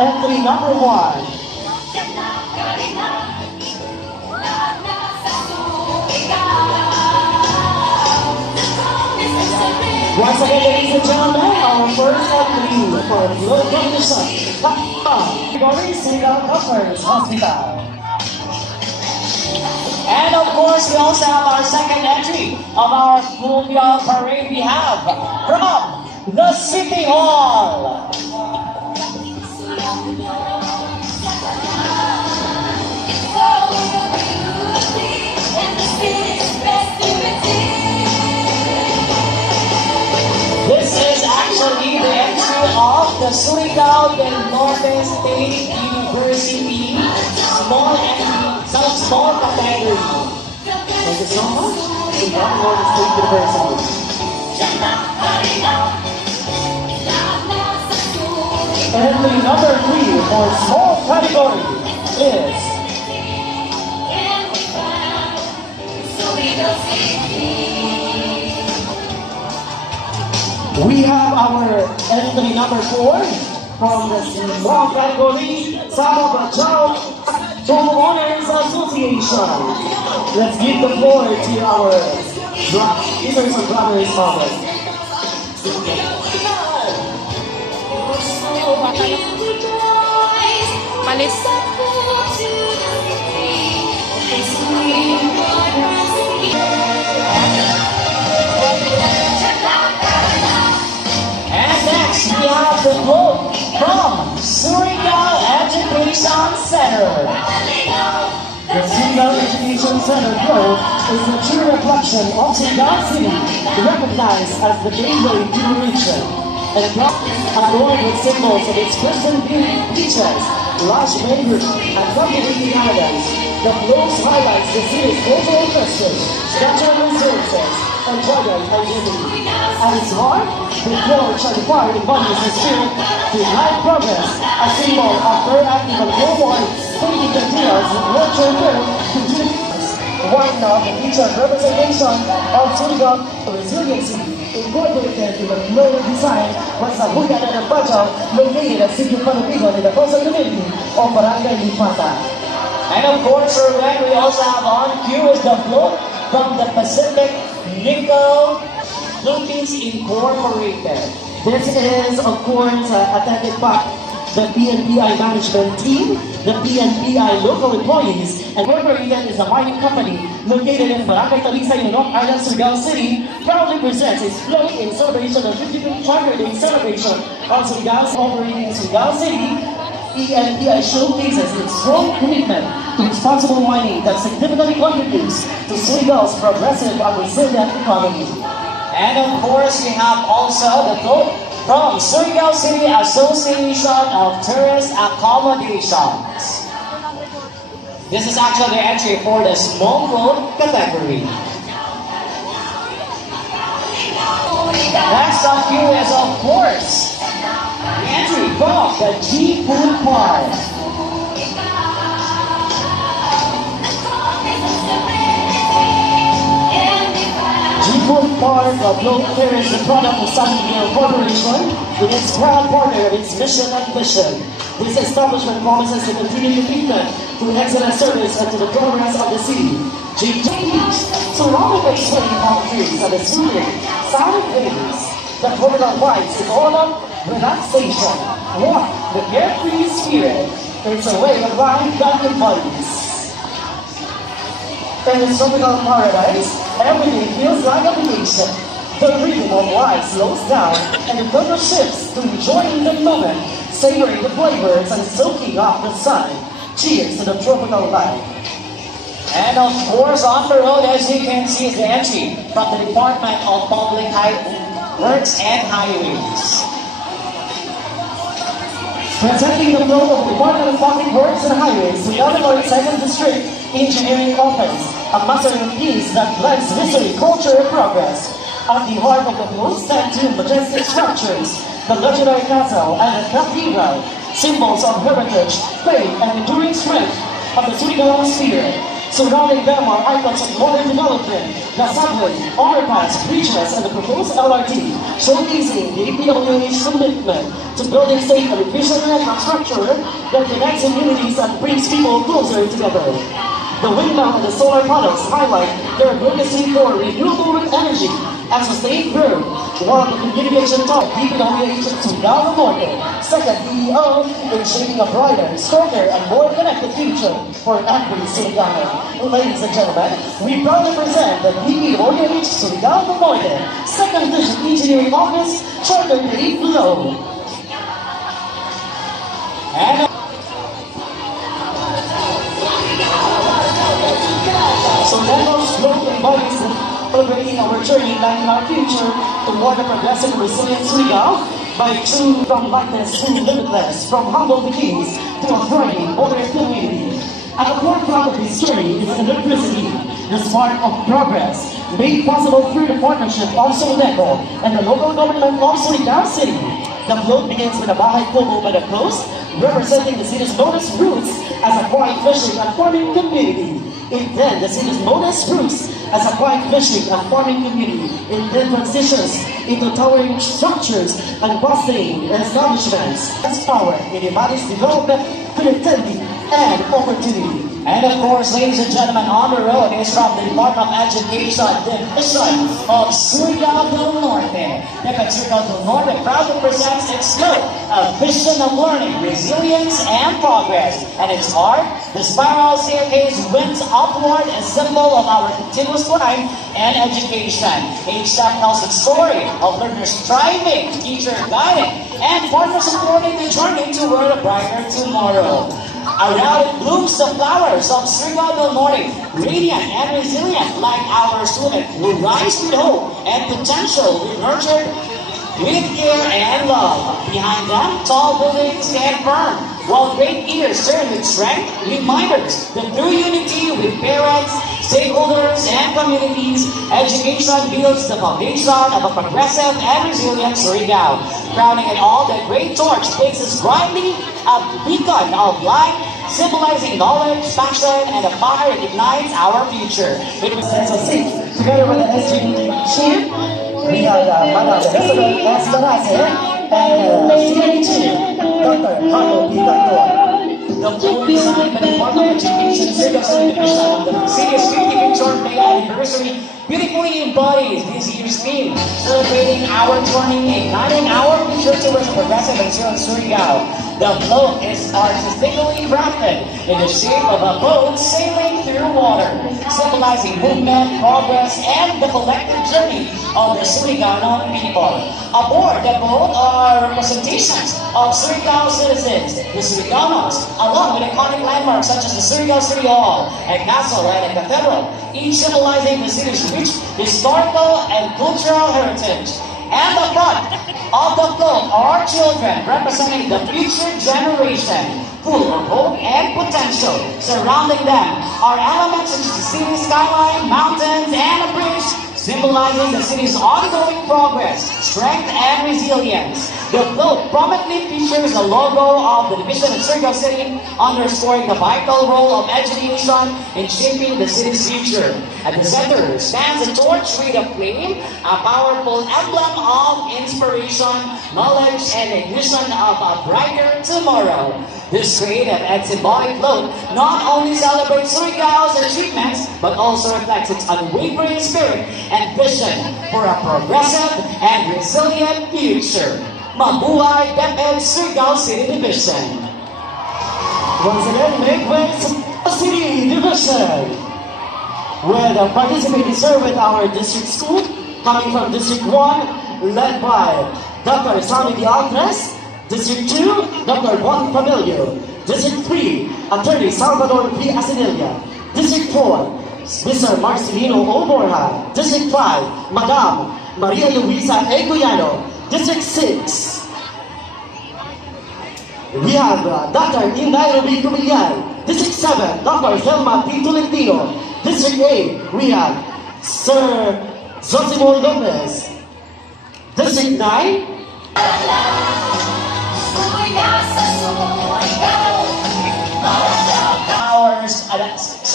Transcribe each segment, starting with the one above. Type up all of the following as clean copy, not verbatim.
Entry number 1. Once again, ladies and gentlemen, our first entry for Globe Competition, category Surigao Commerce Hospital. And of course, we also have our second entry of our Fluvial Parade. We have from the City Hall. This is actually the entry of the Surigao del Norte State University small category. Thank you so much. Surigao Norte State University. Entry number 3 for small category is we have our entry number 4 from the small category, Sabah Chao Homeowners Association. Let's give the floor to our leaders and brothers of it. Palis. And next we have the quote from Surigao Education Center. The Surigao Education Center quote is a true reflection of Surigao City, recognized as the gateway to the region, and adorned with symbols of its Christian beaches, large mangrove, and cultivating islands. The flows highlights the city's cultural history, structural resources, and jargon and unity. At its heart, the torch and fire embodies the spirit to life progress, a symbol of proactive and forward thinking ideas with nurture will continue. Why not the featured representation of Surigao resiliency incorporated in the flow design was a Huyan and Bajaw located at City of Panabigon in the coastal community of Barangay Lipata. And of course, we also have on cue is the float from the Pacific Nickel Philippines Incorporated. This is, of course, attended by the PNPI management team, the PNPI local employees, and Incorporated is a mining company located in Barangay Talisay, Unok Island, Surigao City, proudly presents its float in celebration of 55th Charter Day celebration of Surigao operating in Surigao City. PNPI showcases its strong commitment to responsible mining that significantly contributes to Surigao's progressive and resilient economy. And of course, we have also the quote from Surigao City Association of Tourist Accommodations. This is actually the entry for the small boat category. Next on queue is, of course, the entry from the G-Food Park. G-Food Park of Globe carries the product of Sunnyvale Corporation with its proud partner of its mission and vision. This establishment promises to continue commitment to excellent service and to the progress of the city. Beach, surrounded by swaying palm trees and a soothing sound waves. The terminal vibes is all about relaxation, walk the carefree spirit. It's a way of life that embodies. In its tropical paradise, everything feels like a vacation. The rhythm of life slows down and the focus shifts to enjoying the moment, savoring the flavors and soaking up the sun. Cheers to the tropical life. And of course, on the road, as you can see, is the entry from the Department of Public Works and Highways. Presenting the float of the Department of Public Works and Highways to the Illinois 2nd District Engineering Office, a masterpiece that blends history, culture, and progress. At the heart of the float stand two majestic structures, the legendary castle and the cathedral, symbols of heritage, faith, and enduring strength of the Surigao spirit. Surrounding them are icons of modern development, the subway, overpass, bridges, and the proposed LRT, showcasing the DPWH's commitment to building safe and efficient infrastructure that connects communities and brings people closer together. The windmill and the solar panels highlight their advocacy for renewable energy and sustained growth, while the communication top DPWH Surigao del Norte, second EEO in shaping a brighter, stronger, and more connected future for every Surigao. Ladies and gentlemen, we proudly present the DPWH Surigao del Norte, second Division Engineering Office, Charter Dave Low. And so Levels Globe embodies celebrating our journey lighting our future toward a progressive resilient Surigao by true from lightness to limitless, from humble beginnings to a thriving modern community. At the forefront of this journey is electricity, the spark of progress, made possible through the partnership of Solneco and the local government of Surigao City. The float begins with a Bahay Kubo by the coast, representing the city's modest roots as a quiet fishing and farming community. It then, the city's modest roots as a quiet fishing and farming community, it then transitions into towering structures and bustling establishments. Its power, it embodies development, connectivity, and opportunity. And of course, ladies and gentlemen, on the road is from the Department of Education Division of Surigao del Norte. Surigao del Norte proudly presents its float, a vision of learning, resilience, and progress. And its art, the spiral staircase winds upward, a symbol of our continuous climb and education. Each step tells the story of learners striving, teacher guiding, and partners supporting the journey toward a brighter tomorrow. Around it blooms the flowers of Surigao del Norte, radiant and resilient like our student who rise with hope and potential, we nurtured with care and love. Behind them, tall buildings stand firm, while great ears turn with strength, reminders that through unity with parents, stakeholders, and communities, education builds the foundation of a progressive and resilient Surigao. Crowning it all, the great torch blazes brightly, a beacon of light, symbolizing knowledge, passion, and a fire that ignites our future. It was sense of seat, together with the SGB chief, we have Madam Elizabeth Esparase and Senior Chief, Dr. Carlo P. Cantor. The float designed by the Department of Education Surigao City Division of the city's 50th birthday anniversary beautifully embodies this year's theme, celebrating our journey, igniting our future towards a progressive and resilient Surigao. The float is artistically crafted in the shape of a boat sailing through water, symbolizing movement, progress, and the collective journey of the Surigaonon people. Aboard the boat are representations of Surigao citizens, the Surigaonos, along with iconic landmarks such as the Surigao City Hall, a castle, and a cathedral, each symbolizing the city's rich historical and cultural heritage. And the front of the float are children representing the future generation, full of hope and potential. Surrounding them are elements such as the city skyline, mountains, and a bridge, symbolizing the city's ongoing progress, strength, and resilience. The float prominently features the logo of the Division of Surigao City, underscoring the vital role of education in shaping the city's future. At the center stands a torch with a flame, a powerful emblem of inspiration, knowledge, and a vision of a brighter tomorrow. This creative and symbolic float not only celebrates Surigao's achievements, but also reflects its unwavering spirit and vision for a progressive and resilient future. Mabuhay DepEd Surigao City Division! Once again, make way to City Division! Where the participating serve with our district school, coming from District 1, led by Dr. Sammy Dialtres, District 2, Dr. Juan Familio, District 3, Attorney Salvador P. Asinilla, District 4, Mr. Marcelino O. Borja, District 5, Madam Maria Luisa A. Guyano, District 6, we have Dr. Inday Ruby Cubillan, District 7, Dr. Zelma P. Tolentino, District 8, we have Sir Josimor Lopez, District 9,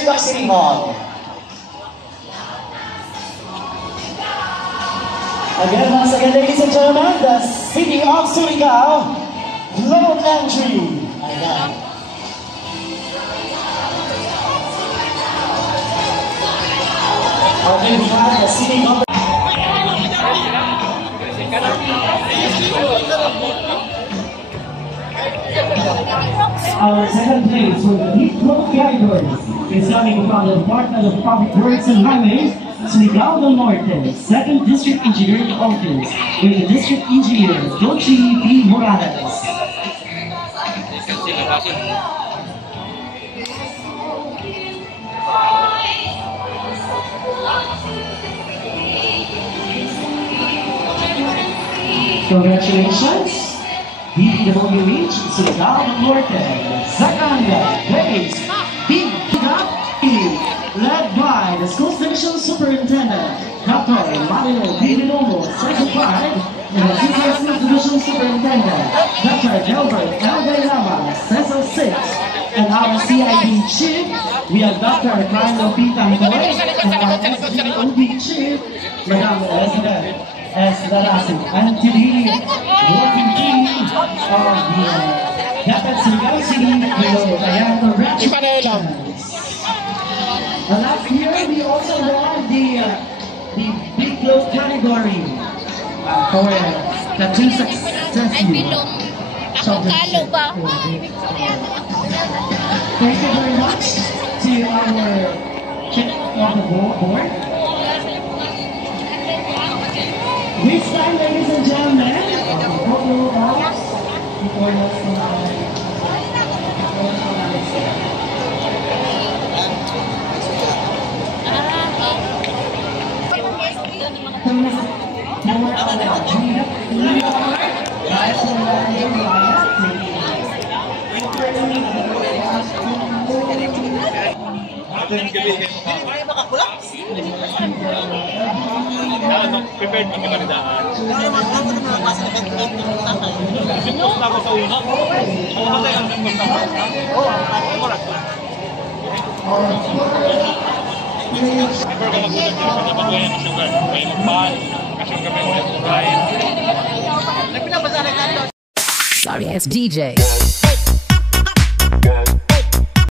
Surigao City Hall. Again, once again, ladies and gentlemen, the City of Surigao, float entry. Ayan. Okay, we have the City of Our second place for the Heat Float Categories is coming from the Department of Public Works and Highways, Surigao del Norte, 2nd District Engineering Office, with the District Engineer, Dochi B. Morales. Congratulations, DPWH Surigao del Norte, second place, BPW, led by the School Station Superintendent, Dr. Mario B. Binomo, certified, and the CCSC Division Superintendent, Dr. Delbert L. Bailama, Cecil 6, and our CID Chief, we have Dr. Carlo P. Tancoy, and our SGOB Chief, Madam Elizabeth S. Darasi, and to the working team of the Dapat Surigao City, below, ayan, congratulations. Last year, we also won the Big Float category for the two successful championships. Thank you very much to our chief of the board. This time, ladies and gentlemen, photo ops before prepared kami kanidaan. Sinunod ako sa una. Ako matay ang nagpagtapos. Before ka magpunod ko, pinapaguyan ng sugar. May magpahal. Kasyong kami ulit sa Brian. Sorry, it's DJ.